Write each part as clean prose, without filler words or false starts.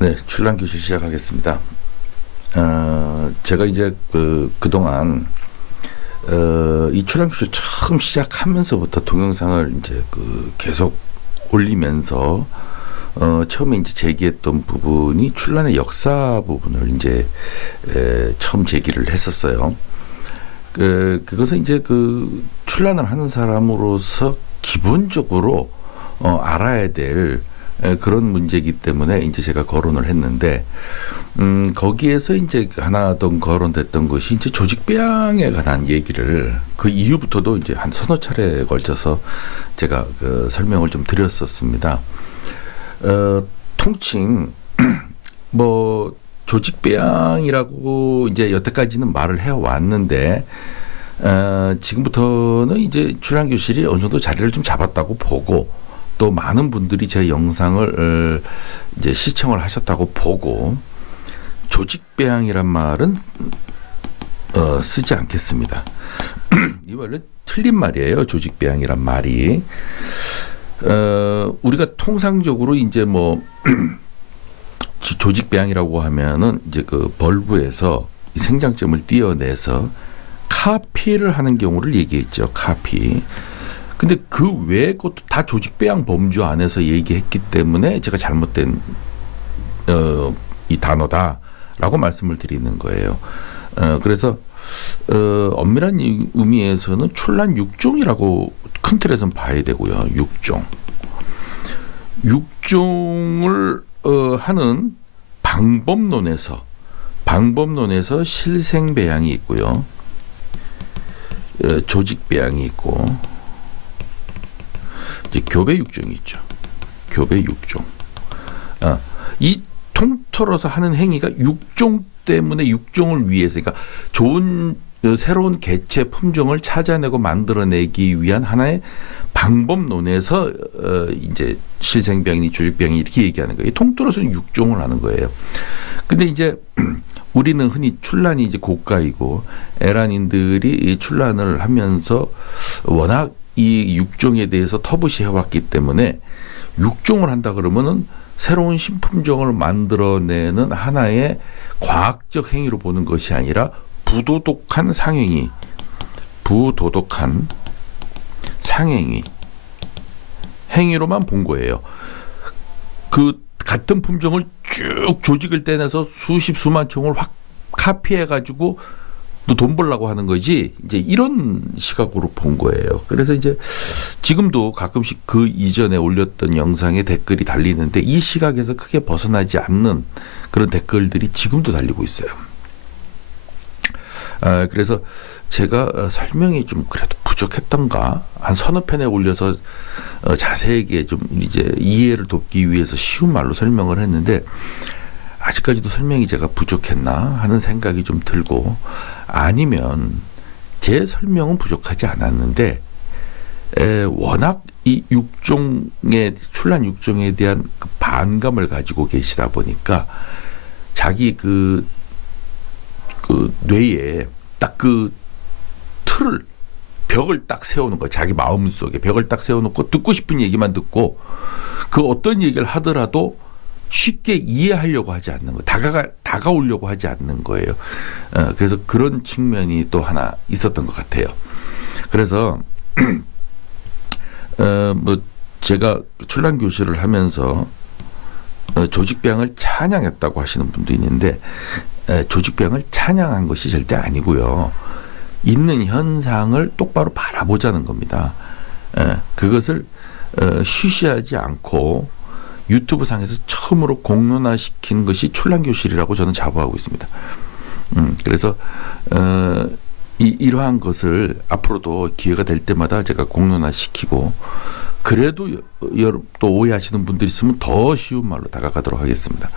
네, 출란교실 시작하겠습니다. 제가 이제 그동안 이 출란교실 처음 시작하면서부터 동영상을 이제 계속 올리면서 처음에 이제 제기했던 부분이 출란의 역사 부분을 이제 처음 제기를 했었어요. 그것은 이제 출란을 하는 사람으로서 기본적으로 알아야 될 그런 문제이기 때문에 이제 제가 거론을 했는데, 거기에서 이제 하나 더 거론됐던 것이 이제 조직배양에 관한 얘기를 그 이후부터도 이제 한 서너 차례에 걸쳐서 제가 설명을 좀 드렸었습니다. 통칭 뭐 조직배양이라고 이제 여태까지는 말을 해왔는데, 지금부터는 이제 출란교실이 어느 정도 자리를 좀 잡았다고 보고, 또 많은 분들이 제 영상을 이제 시청을 하셨다고 보고, 조직배양이란 말은 쓰지 않겠습니다. 이 원래 틀린 말이에요. 조직배양이란 말이. 우리가 통상적으로 이제 뭐 조직배양이라고 하면은 이제 벌브에서 생장점을 띄어내서 카피를 하는 경우를 얘기했죠. 카피. 근데 그 외의 것도 다 조직배양 범주 안에서 얘기했기 때문에 제가 잘못된 이 단어다라고 말씀을 드리는 거예요. 그래서 엄밀한 의미에서는 출란 6종이라고 큰 틀에서는 봐야 되고요. 6종. 6종을 하는 방법론에서 실생배양이 있고요. 조직배양이 있고, 이제 교배 6종이 있죠. 교배 6종. 이 통틀어서 하는 행위가 6종 때문에 6종을 위해서, 그러니까 좋은 새로운 개체 품종을 찾아내고 만들어내기 위한 하나의 방법론에서 이제 실생배양이 조직배양이 이렇게 얘기하는 거예요. 통틀어서는 6종을 하는 거예요. 근데 이제 우리는 흔히 출란이 이제 고가이고, 에란인들이 이 출란을 하면서 워낙 이 6종에 대해서 터부시 해왔기 때문에 6종을 한다 그러면은 새로운 신품종을 만들어내는 하나의 과학적 행위로 보는 것이 아니라 부도덕한 상행위, 행위로만 본 거예요. 그 같은 품종을 쭉 조직을 떼내서 수십 수만 총을 확 카피해가지고 또 돈 벌라고 하는 거지, 이제 이런 시각으로 본 거예요. 그래서 이제 지금도 가끔씩 그 이전에 올렸던 영상에 댓글이 달리는데 이 시각에서 크게 벗어나지 않는 그런 댓글들이 지금도 달리고 있어요. 그래서 제가 설명이 좀 그래도 부족했던가, 한 서너 편에 올려서 자세하게 좀 이제 이해를 돕기 위해서 쉬운 말로 설명을 했는데, 아직까지도 설명이 제가 부족했나 하는 생각이 좀 들고, 아니면 제 설명은 부족하지 않았는데 워낙 이 6종의 출란 6종에 대한 그 반감을 가지고 계시다 보니까 자기 그 뇌에 딱 그 틀을, 벽을 딱 세우는 거예요. 자기 마음속에 벽을 딱 세워놓고 듣고 싶은 얘기만 듣고, 그 어떤 얘기를 하더라도 쉽게 이해하려고 하지 않는 거예요. 다가오려고 하지 않는 거예요. 그래서 그런 측면이 또 하나 있었던 것 같아요. 그래서 뭐 제가 출란 교실을 하면서 조직배양을 찬양했다고 하시는 분도 있는데, 조직배양을 찬양한 것이 절대 아니고요. 있는 현상을 똑바로 바라보자는 겁니다. 그것을 쉬쉬하지 않고 유튜브 상에서 처음으로 공론화시킨 것이 출란교실이라고 저는 자부하고 있습니다. 그래서 이러한 것을 앞으로도 기회가 될 때마다 제가 공론화시키고, 그래도 또 오해하시는 분들이 있으면 더 쉬운 말로 다가가도록 하겠습니다.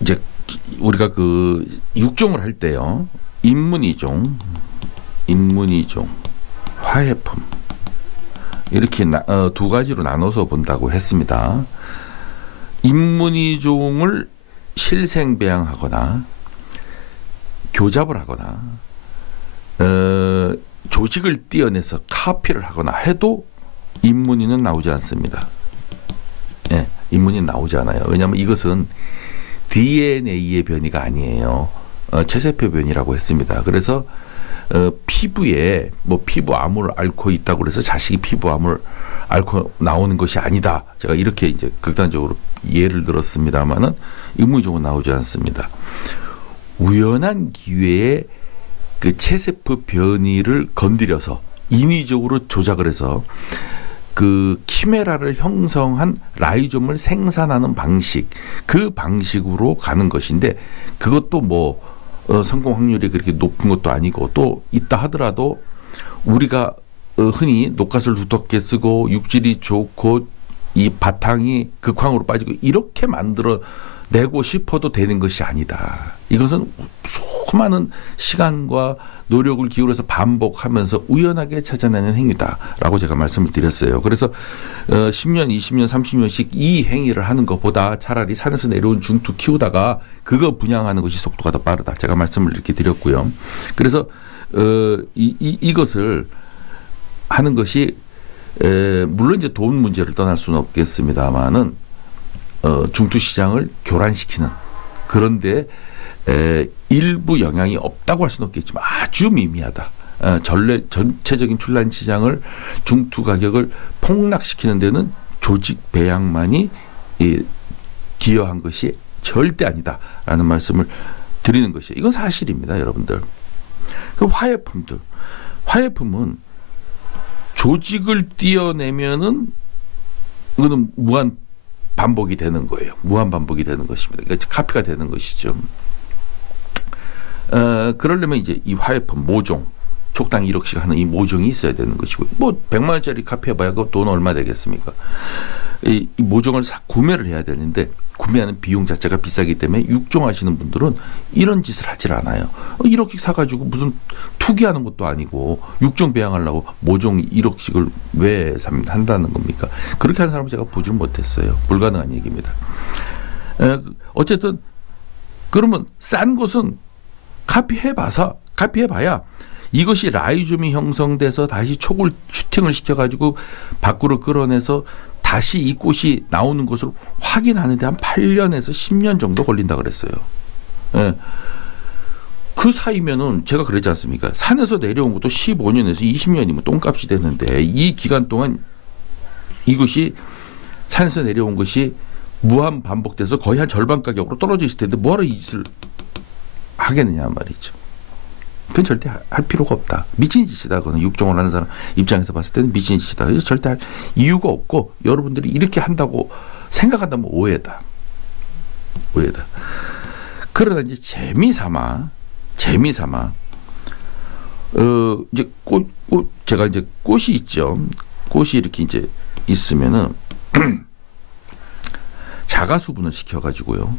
이제 우리가 6종을 할 때요, 인문이종, 화해품, 이렇게 두 가지로 나눠서 본다고 했습니다. 인문이종을 실생배양하거나 교잡을 하거나 조직을 띄어내서 카피를 하거나 해도 인문위는 나오지 않습니다. 예, 인문위는 나오지 않아요. 왜냐하면 이것은 DNA의 변이가 아니에요. 체세포 변이라고 했습니다. 그래서 피부에 뭐 피부암을 앓고 있다고 그래서 자식이 피부암을 앓고 나오는 것이 아니다. 제가 이렇게 이제 극단적으로 예를 들었습니다만은 인문위적으로 나오지 않습니다. 우연한 기회에 그 체세포 변이를 건드려서 인위적으로 조작을 해서 그 키메라를 형성한 라이좀을 생산하는 방식, 그 방식으로 가는 것인데 그것도 뭐 성공 확률이 그렇게 높은 것도 아니고 또 있다 하더라도 우리가 흔히 녹갓을 두텁게 쓰고 육질이 좋고 이 바탕이 극황으로 빠지고 이렇게 만들어내고 싶어도 되는 것이 아니다. 이것은 수많은 시간과 노력을 기울여서 반복하면서 우연하게 찾아내는 행위다라고 제가 말씀을 드렸어요. 그래서 10년, 20년, 30년씩 이 행위를 하는 것보다 차라리 산에서 내려온 중투 키우다가 그거 분양하는 것이 속도가 더 빠르다. 제가 말씀을 이렇게 드렸고요. 그래서 이것을 하는 것이 물론 이제 돈 문제를 떠날 수는 없겠습니다만은 중투 시장을 교란시키는 그런데 일부 영향이 없다고 할 수는 없겠지만 아주 미미하다. 전체적인 출란 시장을 중투 가격을 폭락시키는 데는 조직 배양만이 기여한 것이 절대 아니다라는 말씀을 드리는 것이에요. 이건 사실입니다, 여러분들. 그 화해품은 조직을 띄어내면은 이거는 무한 반복이 되는 거예요. 무한 반복이 되는 것입니다. 그러니까 카피가 되는 것이죠. 그러려면 이제 이 화해품 모종 촉당 1억씩 하는 이 모종이 있어야 되는 것이고 뭐 100만 원짜리 카피해봐야 그 돈 얼마 되겠습니까? 이 모종을 구매를 해야 되는데 구매하는 비용 자체가 비싸기 때문에 육종하시는 분들은 이런 짓을 하질 않아요. 1억씩 사가지고 무슨 투기하는 것도 아니고 육종 배양하려고 모종 1억씩을 왜 한다는 겁니까? 그렇게 하는 사람을 제가 보질 못했어요. 불가능한 얘기입니다. 어쨌든 그러면 싼 것은 카피해봐야 이것이 라이즘이 형성돼서 다시 촉을 슈팅을 시켜가지고 밖으로 끌어내서 다시 이 꽃이 나오는 것을 확인하는데 한 8년에서 10년 정도 걸린다 그랬어요. 예. 그 사이면은 제가 그랬지 않습니까? 산에서 내려온 것도 15년에서 20년이면 똥값이 되는데 이 기간 동안 이것이 산에서 내려온 것이 무한 반복돼서 거의 한 절반 가격으로 떨어져 있을 텐데 뭐하러 이 짓을 하겠느냐 말이죠. 그건 절대 할 필요가 없다. 미친 짓이다. 그거는 육종을 하는 사람 입장에서 봤을 때는 미친 짓이다. 그래서 절대 할 이유가 없고 여러분들이 이렇게 한다고 생각한다면 오해다. 그러나 이제 재미삼아 이제 제가 이제 꽃이 있죠. 꽃이 이렇게 이제 있으면은 자가 수분을 시켜가지고요.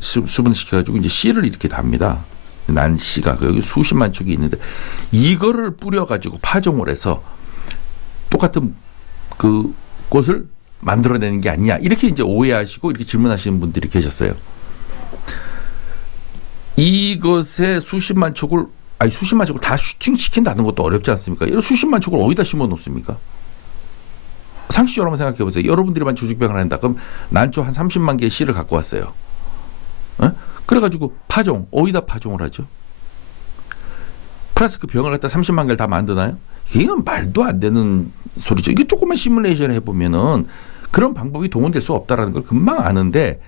수분을 시켜가지고 이제 씨를 이렇게 답니다. 난 씨가 여기 수십만 촉이 있는데 이거를 뿌려가지고 파종을 해서 똑같은 그 꽃을 만들어내는 게 아니냐 이렇게 이제 오해하시고 이렇게 질문하시는 분들이 계셨어요. 이것에 수십만 촉을 다 슈팅시킨다는 것도 어렵지 않습니까? 이런 수십만 촉을 어디다 심어 놓습니까? 상식적으로 한번 생각해 보세요. 여러분들이만 조직병을 한다. 그럼 난초 한 30만 개의 씨를 갖고 왔어요. 그래가지고 어디다 파종을 하죠? 플러스 그 병을 갖다 30만 개를 다 만드나요? 이건 말도 안 되는 소리죠. 이게 조금만 시뮬레이션을 해보면은 그런 방법이 동원될 수 없다라는 걸 금방 아는데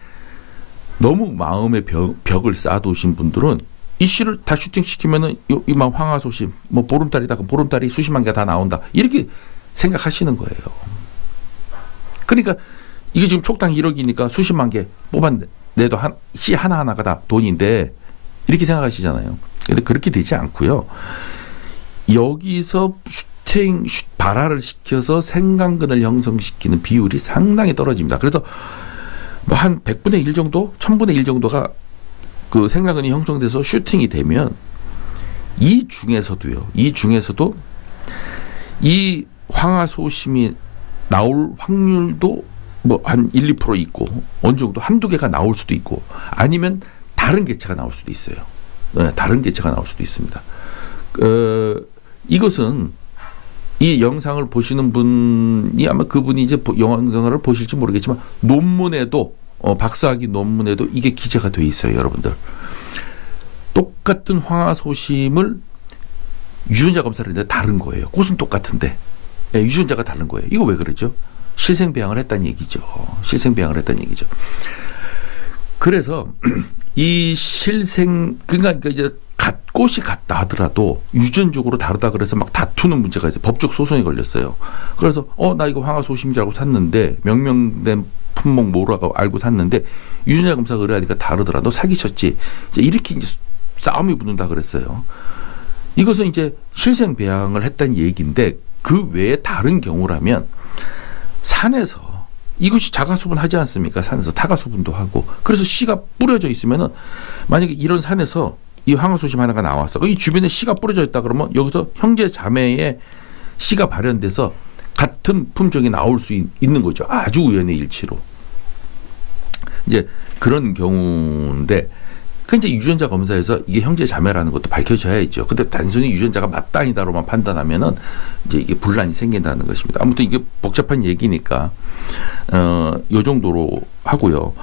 너무 마음의 벽을 쌓아두신 분들은 이 씨를 다 슈팅시키면은 이만 황화소심, 뭐 보름달이다. 그럼 보름달이 수십만 개가 다 나온다. 이렇게 생각하시는 거예요. 그러니까 이게 지금 촉당 1억이니까 수십만 개 뽑아내도 씨 하나하나가 다 돈인데 이렇게 생각하시잖아요. 근데 그렇게 되지 않고요. 여기서 발화를 시켜서 생강근을 형성시키는 비율이 상당히 떨어집니다. 그래서 뭐 한 100분의 1 정도, 1000분의 1 정도가 그 생강근이 형성돼서 슈팅이 되면 이 중에서도 이 황화소심이 나올 확률도 뭐 한 1, 2% 있고 어느 정도 한두 개가 나올 수도 있고 아니면 다른 개체가 나올 수도 있어요. 다른 개체가 나올 수도 있습니다. 이것은 이 영상을 보시는 분이 아마 그분이 이제 영상을 보실지 모르겠지만 논문에도 박사학위 논문에도 이게 기재가 돼 있어요, 여러분들. 똑같은 황화소심을 유전자 검사를 했는데 다른 거예요. 꽃은 똑같은데 유전자가 다른 거예요. 이거 왜 그러죠? 실생배양을 했다는 얘기죠. 실생배양을 했다는 얘기죠. 그래서 이 그러니까 이제 꽃이 같다 하더라도 유전적으로 다르다 그래서 막 다투는 문제가 있어요. 법적 소송이 걸렸어요. 그래서 나 이거 황화소심이라고 샀는데 명명된 품목 뭐라고 알고 샀는데 유전자 검사 의뢰하니까 다르더라. 너 사기쳤지. 이렇게 이제 싸움이 붙는다 그랬어요. 이것은 이제 실생배양을 했다는 얘기인데 그 외에 다른 경우라면 산에서 이것이 자가수분하지 않습니까? 산에서 타가수분도 하고 그래서 씨가 뿌려져 있으면은 만약에 이런 산에서 이 황화소심 하나가 나왔어. 이 주변에 씨가 뿌려져 있다 그러면 여기서 형제 자매의 씨가 발현돼서 같은 품종이 나올 수 있는 거죠. 아주 우연의 일치로. 이제 그런 경우인데 그 이제 유전자 검사에서 이게 형제 자매라는 것도 밝혀져야죠. 근데 단순히 유전자가 맞다 아니다로만 판단하면은 이제 이게 분란이 생긴다는 것입니다. 아무튼 이게 복잡한 얘기니까 요 정도로 하고요.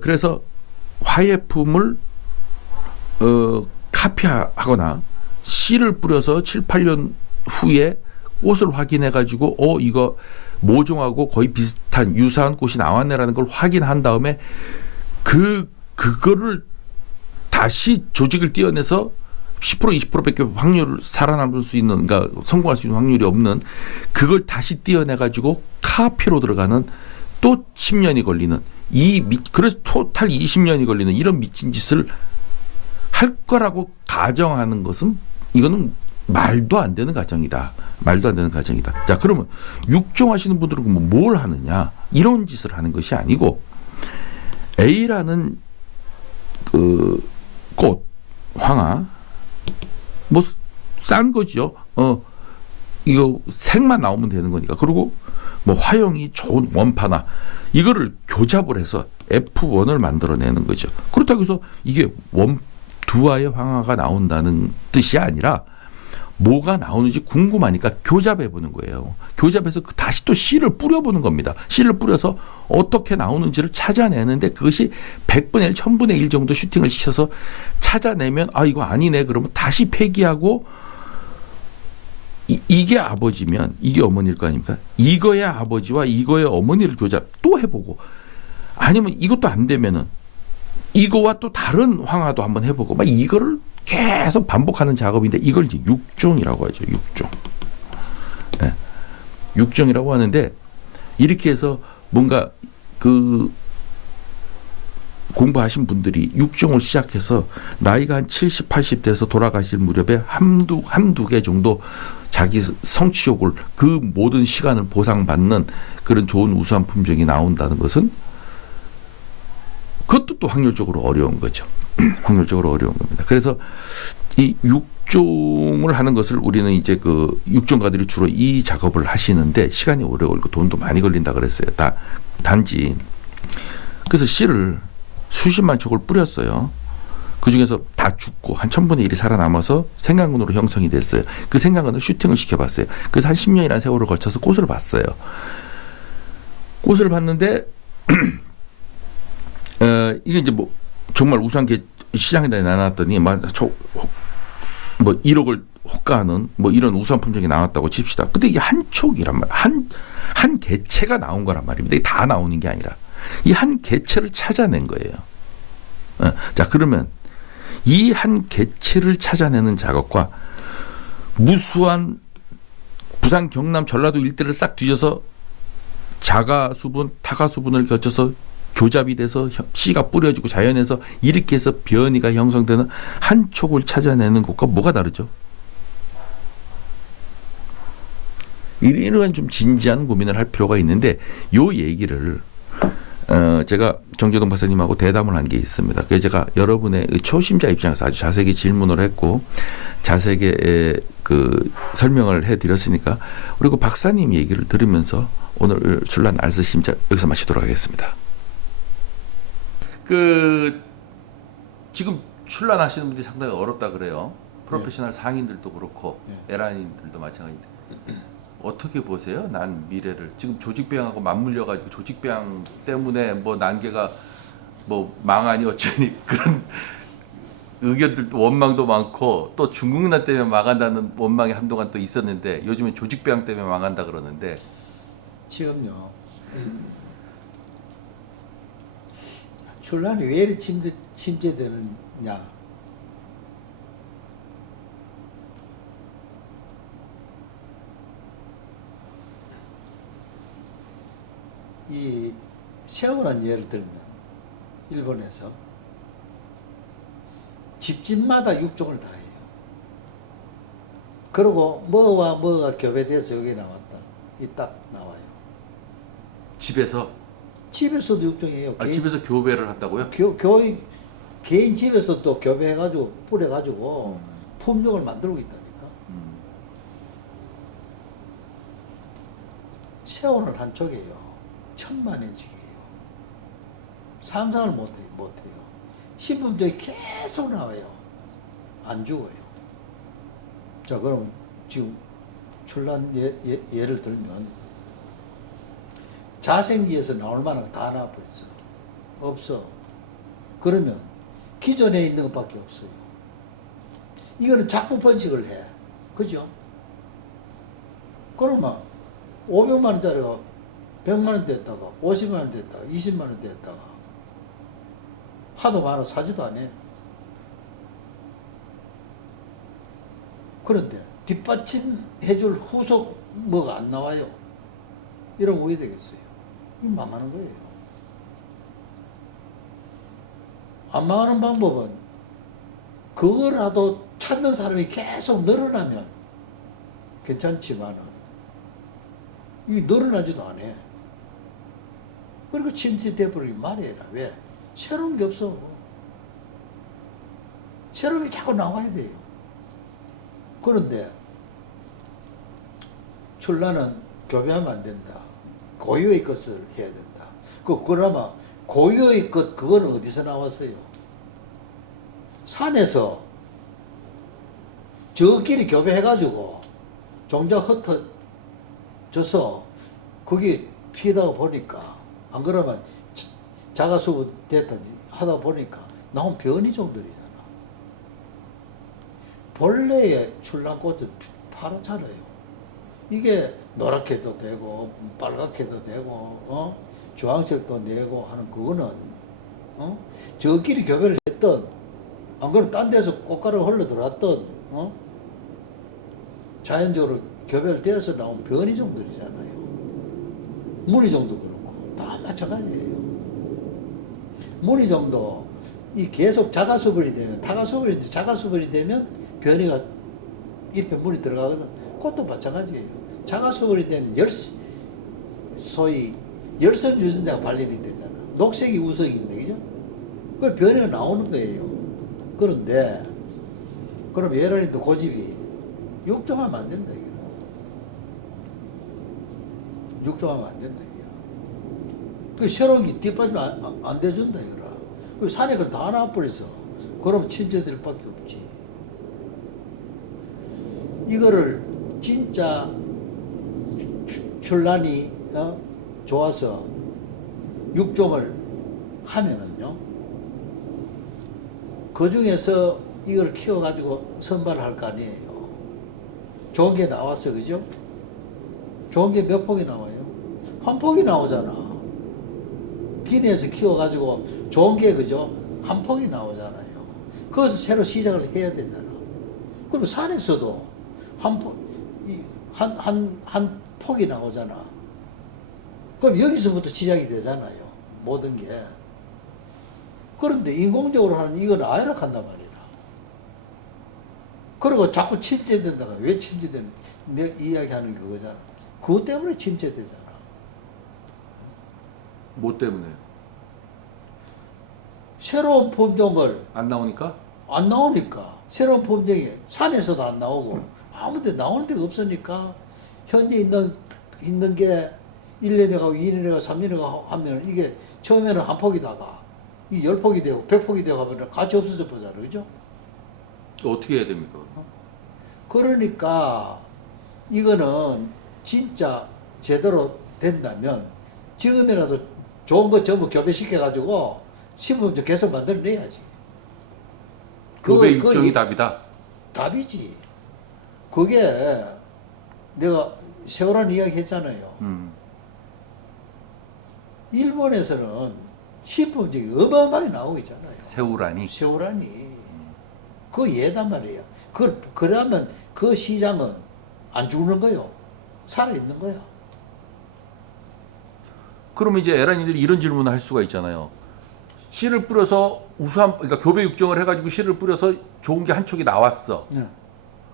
그래서 화예품을 카피하거나 씨를 뿌려서 7, 8년 후에 꽃을 확인해 가지고 이거 모종하고 거의 비슷한 유사한 꽃이 나왔네라는 걸 확인한 다음에 그거를 다시 조직을 떼어내서 10% 20%밖에 확률을 살아남을 수 있는, 그러니까 성공할 수 있는 확률이 없는 그걸 다시 떼어내 가지고 카피로 들어가는 또 10년이 걸리는 그래서 토탈 20년이 걸리는 이런 미친 짓을 할 거라고 가정하는 것은 이거는 말도 안 되는 가정이다. 말도 안 되는 가정이다. 자, 그러면 육종하시는 분들은 뭘 하느냐? 이런 짓을 하는 것이 아니고 A라는 그 꽃, 황화, 뭐 싼 거죠. 이거 색만 나오면 되는 거니까. 그리고 뭐 화형이 좋은 원파나 이거를 교잡을 해서 F1을 만들어내는 거죠. 그렇다고 해서 이게 두 화의 황화가 나온다는 뜻이 아니라 뭐가 나오는지 궁금하니까 교잡해 보는 거예요. 교잡해서 다시 또 씨를 뿌려보는 겁니다. 씨를 뿌려서 어떻게 나오는지를 찾아내는데 그것이 100분의 1, 1000분의 1 정도 슈팅을 시켜서 찾아내면 이거 아니네 그러면 다시 폐기하고 이게 아버지면 이게 어머니일 거 아닙니까? 이거의 아버지와 이거의 어머니를 교잡 또 해보고 아니면 이것도 안 되면은 이거와 또 다른 황화도 한번 해보고 막 이거를 계속 반복하는 작업인데 이걸 이제 육종이라고 하죠. 육종. 네. 육종이라고 하는데 이렇게 해서 뭔가 그 공부하신 분들이 육종을 시작해서 나이가 한 70, 80 돼서 돌아가실 무렵에 한두 개 정도 자기 성취욕을 그 모든 시간을 보상받는 그런 좋은 우수한 품종이 나온다는 것은 그것도 또 확률적으로 어려운 거죠. 확률적으로 어려운 겁니다. 그래서 이 육종을 하는 것을 우리는 이제 그 육종가들이 주로 이 작업을 하시는데 시간이 오래 걸리고 돈도 많이 걸린다 그랬어요. 단지 그래서 씨를 수십만 촉을 뿌렸어요. 그 중에서 다 죽고 한 1000분의 1이 살아남아서 생강근으로 형성이 됐어요. 그 생강근을 슈팅을 시켜봤어요. 그래서 한 10년이라는 세월을 거쳐서 꽃을 봤어요. 꽃을 봤는데 이게 이제 뭐 정말 우수한 게 시장에다 내놨더니 뭐 1억을 호가하는 뭐 이런 우수한 품종이 나왔다고 칩시다. 근데 이게 한 촉이란 말, 한 개체가 나온 거란 말입니다. 이게 다 나오는 게 아니라 이 한 개체를 찾아낸 거예요. 자, 그러면 이 한 개체를 찾아내는 작업과 무수한 부산, 경남, 전라도 일대를 싹 뒤져서 자가 수분, 타가 수분을 거쳐서 교잡이 돼서 씨가 뿌려지고 자연에서 이렇게 해서 변이가 형성되는 한 촉을 찾아내는 것과 뭐가 다르죠? 이런 좀 진지한 고민을 할 필요가 있는데 요 얘기를 제가 정재동 박사님하고 대담을 한 게 있습니다. 그래서 제가 여러분의 초심자 입장에서 아주 자세하게 질문을 했고 자세하게 그 설명을 해드렸으니까 그리고 박사님 얘기를 들으면서 오늘 출란 알쓰심자 여기서 마치도록 하겠습니다. 지금 출란하시는 분들이 상당히 어렵다 그래요. 프로페셔널 상인들도 그렇고 에란인들도 마찬가지인데 어떻게 보세요? 난 미래를 지금 조직배양하고 맞물려 가지고 조직배양 때문에 뭐 난개가 뭐 망하니 어쩌니 그런 의견들도 원망도 많고 또 중국난 때문에 망한다는 원망이 한동안 또 있었는데 요즘은 조직배양 때문에 망한다 그러는데 지금요. 출란이 왜 이렇게 침체되느냐? 이 세월한 예를 들면 일본에서 집집마다 육종을 다 해요. 그리고 뭐와 뭐가 교배돼서 여기 나왔다. 이 딱 나와요. 집에서 집에서도 육종이에요. 집에서 교배를 한다고요? 교육 개인 집에서 또 교배해가지고 뿌려가지고 품종을 만들고 있다니까. 세월은 한쪽이에요. 천만에지기예요. 상상을 못해요. 신분종이 계속 나와요. 안 죽어요. 자, 그럼 지금 출란 예를 들면 자생지에서 나올 만한 거 다 나와버렸어. 없어. 그러면 기존에 있는 것밖에 없어요. 이거는 자꾸 번식을 해. 그죠? 그러면 500만 원짜리가 100만 원 됐다가 50만 원 됐다가 20만 원 됐다가 하도 많아 사지도 안 해. 그런데 뒷받침해줄 후속 뭐가 안 나와요. 이러면 왜 되겠어요? 이거 망하는 거예요. 안 망하는 방법은 그거라도 찾는 사람이 계속 늘어나면 괜찮지만은 이 늘어나지도 않아. 그리고 침체돼 버리기 말이에요. 왜? 새로운 게 없어. 새로운 게 자꾸 나와야 돼요. 그런데 출란은 교배하면 안 된다. 고유의 것을 해야 된다. 그러면 고유의 것 그건 어디서 나왔어요? 산에서 저끼리 교배해가지고 종자 흩어져서 거기 피다가 보니까 안 그러면 자가수분 됐든지 하다 보니까 나온 변이 종들이잖아. 본래의 출란꽃은 파랗잖아요. 이게 노랗게도 되고 빨갛게도 되고 주황색도 내고 하는 그거는 저끼리 교배를 했던 안 그러면 딴 데서 꽃가루 흘러 들어왔던 자연적으로 교배를 되어서 나온 변이종들이잖아요. 무늬종도 그렇고 다 마찬가지예요. 무늬종도 이 계속 자가수분이 되면 타가수분인데 자가수분이 되면 변이가 잎에 물이 들어가거든. 그것도 마찬가지예요. 자가수분이 되면 소위 열선 유전자가 발현이 되잖아. 녹색이 우석인데, 그죠? 그 변이가 나오는 거예요. 그런데, 그럼 얘라니도 고집이 육종하면 안 된다, 이거. 육종하면 안 된다, 이거. 그 새로운 게 뒷받침 안 돼준다, 이거라. 그 산에 그걸 다 놔버려서. 그럼 침체될 밖에 없지. 이거를 진짜 출란이 좋아서 육종을 하면은요, 그 중에서 이걸 키워가지고 선발을 할 거 아니에요. 좋은 게 나왔어, 그죠? 좋은 게 몇 폭이 나와요? 한 폭이 나오잖아. 기내에서 키워가지고 좋은 게, 그죠? 한 폭이 나오잖아요. 그것을 새로 시작을 해야 되잖아. 그럼 산에서도 한 폭이 나오잖아. 그럼 여기서부터 시작이 되잖아요. 모든 게. 그런데 인공적으로 하는 이건 아이락한단 말이야. 그리고 자꾸 침체된다가 왜 침체되는, 내 이야기하는 그거잖아. 그것 때문에 침체되잖아. 뭐 때문에? 새로운 품종을 안 나오니까? 안 나오니까. 새로운 품종이 산에서도 안 나오고 아무 데 나오는 데가 없으니까 현재 있는 게 1년에 가고 2년에 가고 3년에 가고 하면 이게 처음에는 한 폭이다가 이 10폭이 되고 100폭이 되고 하면 같이 없어져 보잖아요. 그죠? 또 어떻게 해야 됩니까? 그러니까 이거는 진짜 제대로 된다면 지금이라도 좋은 거 전부 교배시켜가지고 신분증 계속 만들어내야지. 교배 그거 육정이 답이다. 답이지. 그게 내가 세월한 이야기 했잖아요. 일본에서는 신분증이 어마어마하게 나오고 있잖아요. 세우라니. 세월하니. 그거 예단 말이에요. 그러면 그 시장은 안 죽는 거요. 살아있는 거야. 그러면 이제 에란이들이 이런 질문을 할 수가 있잖아요. 씨를 뿌려서 우수한, 그러니까 교배 육정을 해가지고 씨를 뿌려서 좋은 게 한 촉이 나왔어. 네.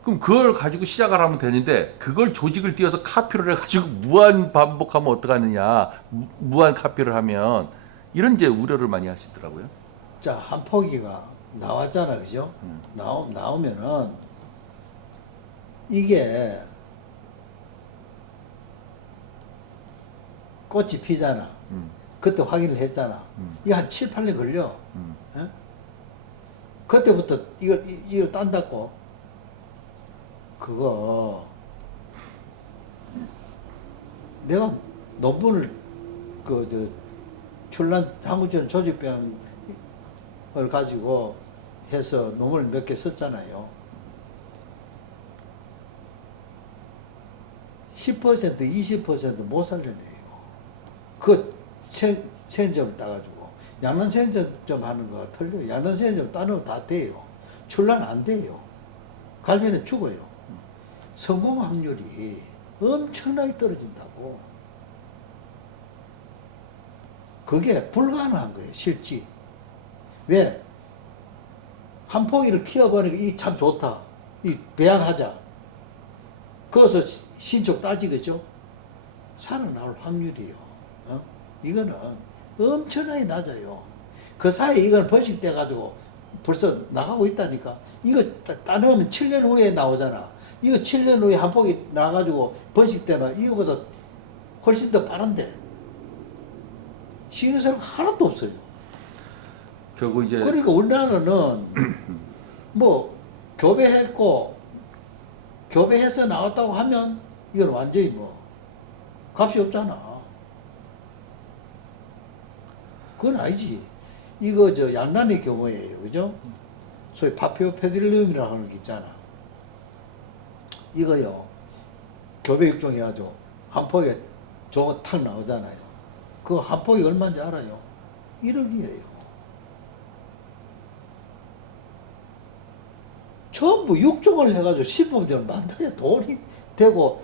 그럼 그걸 가지고 시작을 하면 되는데 그걸 조직을 띄어서 카피를 해가지고 무한 반복하면 어떡하느냐. 무한 카피를 하면 이런 이제 우려를 많이 하시더라고요. 자, 한 포기가 나왔잖아, 그죠? 나오면은 이게 꽃이 피잖아. 그때 확인을 했잖아. 이게 한 7, 8년 걸려. 예? 그때부터 이걸 딴다고 그거 내가 논문을 출란 항우전 조직병을 가지고 해서 논문을 몇 개 썼잖아요. 10% 20% 못 살려내요. 그 생점을 따가지고 양난 생점 하는 거가 틀려요. 양난 생점 따는 거 다 돼요. 출란 안 돼요. 갈비는 죽어요. 성공 확률이 엄청나게 떨어진다고. 그게 불가능한 거예요, 실제. 왜? 한 포기를 키워버리니까 이 참 좋다. 이 배양하자. 거기서 신축 따지겠죠? 살아나올 확률이요. 이거는 엄청나게 낮아요. 그 사이에 이건 번식돼가지고 벌써 나가고 있다니까. 이거 따놓으면 7년 후에 나오잖아. 이거 7년 후에 한 포기 나가지고 번식되면 이거보다 훨씬 더 빠른데. 신경 쓸 거 하나도 없어요. 결국 이제 그러니까 우리나라는 뭐 교배했고 교배해서 나왔다고 하면 이건 완전히 뭐 값이 없잖아. 그건 아니지. 이거 양난의 경우에요, 그죠? 소위 파피오페딜리움이라고 하는 게 있잖아. 이거요, 교배 육종 해가지고 한 폭에 저거 탁 나오잖아요. 그 한 폭이 얼마인지 알아요? 1억이에요. 전부 육종을 해가지고 식품을 만들어야 돈이 되고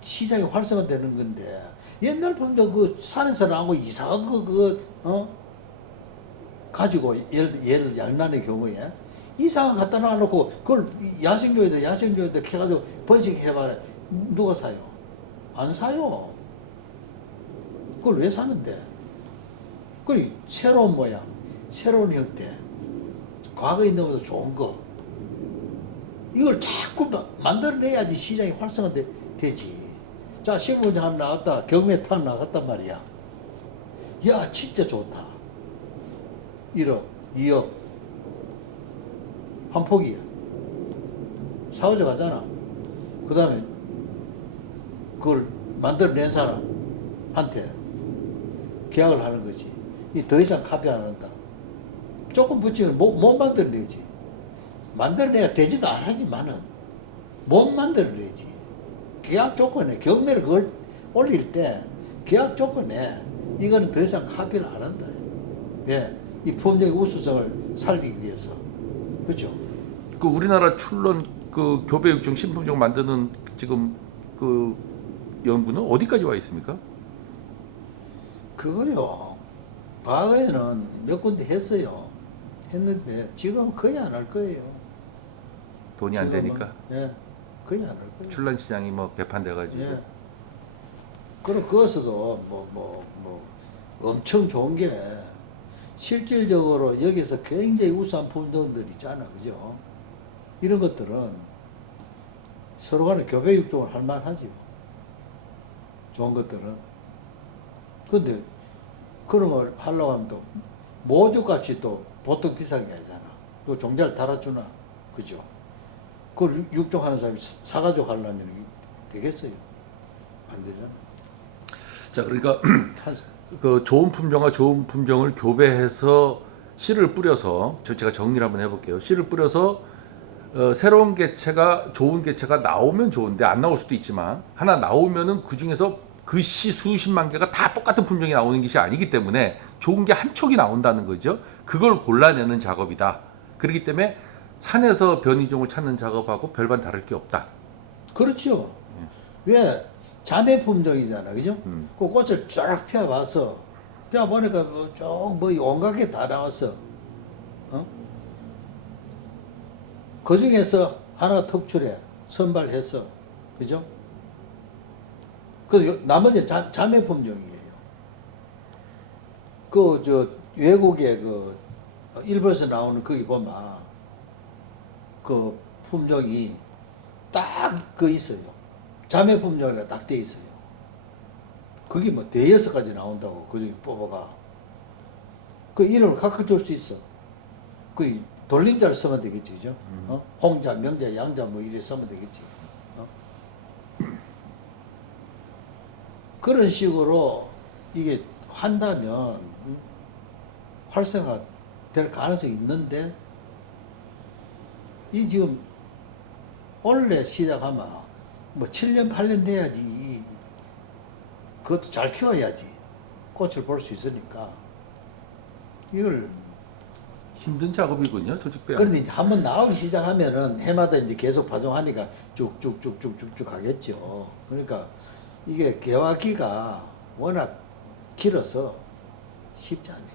시장이 활성화되는 건데, 옛날 보면 그 산에서 나온 이상한 가지고 예를 양난의 경우에 이상한 갖다 놔놓고 그걸 야생조에다 해가지고 번식해봐라. 누가 사요? 안 사요. 그걸 왜 사는데? 그리고 새로운 모양, 새로운 형태, 과거에 있는 것보다 좋은 거, 이걸 자꾸 만들어내야지 시장이 활성화되지. 자, 신문에 하나 나왔다. 경매에 탁 나갔단 말이야. 야, 진짜 좋다. 1억, 2억. 한 폭이야. 사오져 가잖아. 그 다음에 그걸 만들어낸 사람한테 계약을 하는 거지. 더 이상 카피 안 한다. 조금 붙이면 못 만들어내지. 만들어내야 되지도 않지만은 못 만들어내지. 계약 조건에 경매를 그걸 올릴 때 계약 조건에 이거는 더 이상 카피를 안 한다. 예, 이 품종의 우수성을 살리기 위해서. 그죠? 그 우리나라 출론 그 교배 육종 신품종 만드는 지금 그 연구는 어디까지 와 있습니까? 그거요. 과거에는 몇 군데 했어요. 했는데 지금 거의 안 할 거예요. 돈이 안 지금은. 되니까. 예, 거의 안 할 거예요. 출란 시장이 뭐 개판돼가지고. 예. 그리고 그것도 엄청 좋은 게 실질적으로 여기서 굉장히 우수한 품종들 있잖아, 그죠? 이런 것들은 서로 간에 교배 육종을 할 만하죠. 좋은 것들은. 근데 그런 걸 하려고 하면 또 모주 값이 또 보통 비싼 게 아니잖아. 또 종자를 달아주나, 그죠? 그걸 육종하는 사람이 사가지고 하려면 되겠어요? 안 되잖아. 자, 그러니까 한- 그 좋은 품종과 좋은 품종을 교배해서 씨를 뿌려서 제가 정리를 한번 해볼게요. 씨를 뿌려서 새로운 개체가 좋은 개체가 나오면 좋은데 안 나올 수도 있지만 하나 나오면은 그 중에서 그 씨 수십만 개가 다 똑같은 품종이 나오는 것이 아니기 때문에 좋은 게 한 촉이 나온다는 거죠. 그걸 골라내는 작업이다. 그렇기 때문에 산에서 변이종을 찾는 작업하고 별반 다를 게 없다. 그렇죠. 왜 자매 품종이잖아, 그죠? 음. 그 꽃을 쫙 펴봐서 펴보니까 쭉뭐 온갖 게 다 나왔어. 어? 그 중에서 하나가 특출해 선발해서, 그죠? 그 나머지 자매 품종이에요. 그 저 외국의 그 일본에서 나오는 거기 보면 그 품종이 딱 그 있어요. 자매 품종이라 딱 돼 있어요. 그게 뭐 대여섯 가지 나온다고 그 중에 뽑아가. 그 이름을 각각 줄 수 있어. 그 돌림자를 쓰면 되겠지, 그죠? 어? 홍자, 명자, 양자 뭐 이래 쓰면 되겠지. 어? 그런 식으로 이게 한다면 활성화 될 가능성이 있는데 이 지금 원래 시작하면 뭐 7년 8년 돼야지 그것도 잘 키워야지 꽃을 볼 수 있으니까 이걸 힘든 작업이군요, 조직 배양. 그런데 이제 한번 나오기 시작하면은 해마다 이제 계속 파종하니까 쭉쭉쭉쭉쭉쭉 가겠죠. 그러니까 이게 개화기가 워낙 길어서 쉽지 않아요.